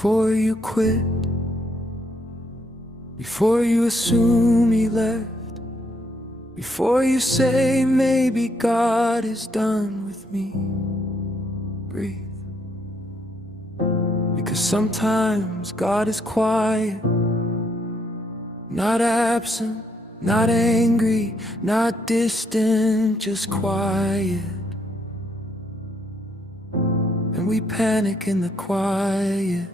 before you quit, before you assume he left, before you say maybe God is done with me. Breathe. Because sometimes God is quiet, not absent, not angry, not distant, just quiet. And we panic in the quiet.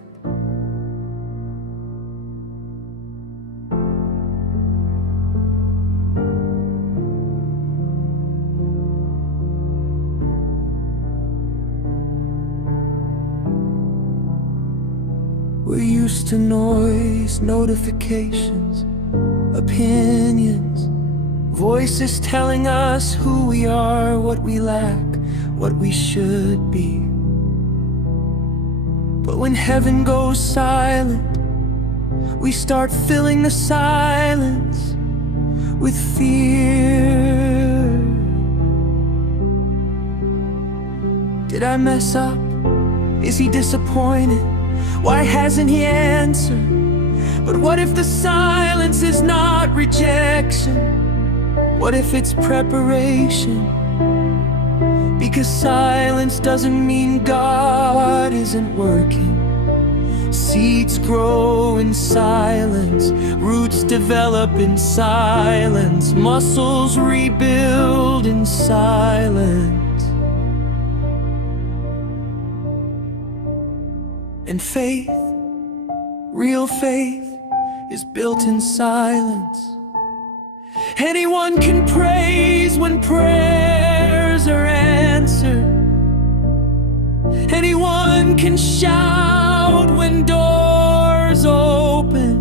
We're used to noise, notifications, opinions, voices telling us who we are, what we lack, what we should be. But when heaven goes silent, we start filling the silence with fear. Did I mess up? Is he disappointed? Why hasn't he answered? But what if the silence is not rejection? What if it's preparation? Because silence doesn't mean God isn't working. Seeds grow in silence, roots develop in silence, muscles rebuild in silence. And faith, real faith, is built in silence. Anyone can praise when prayers are answered. Anyone can shout when doors open.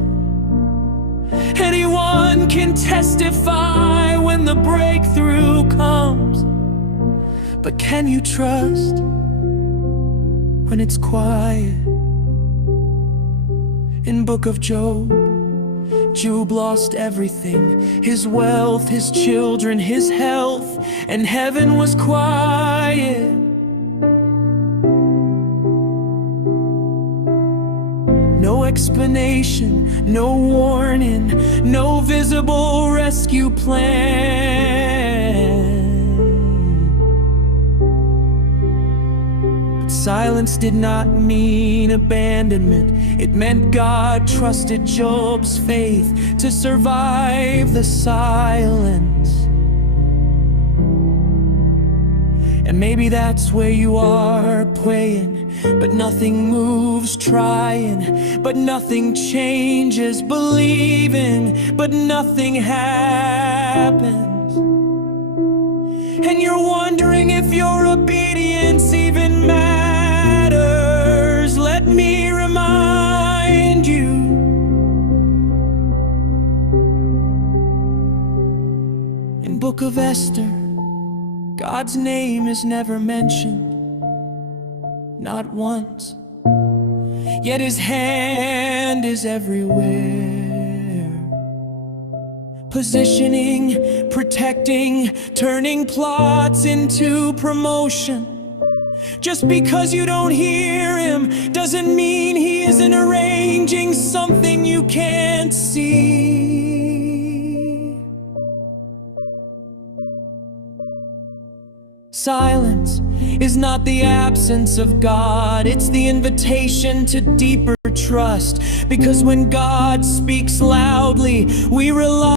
Anyone can testify when the breakthrough comes. But can you trust when it's quiet? In book of Job, Job lost everything, his wealth, his children, his health, and heaven was quiet. No explanation, no warning, no visible rescue plan. Silence did not mean abandonment. It meant God trusted Job's faith to survive the silence. And maybe that's where you are, praying, but nothing moves, trying, but nothing changes, believing, but nothing happens. And you're wondering if your obedience even matters. Let me remind you, in book of Esther, God's name is never mentioned, not once. Yet his hand is everywhere, positioning, protecting, turning plots into promotion. Just because you don't hear him doesn't mean he isn't arranging something you can't see. Silence is not the absence of God, it's the invitation to deeper trust. Because when God speaks loudly, we rely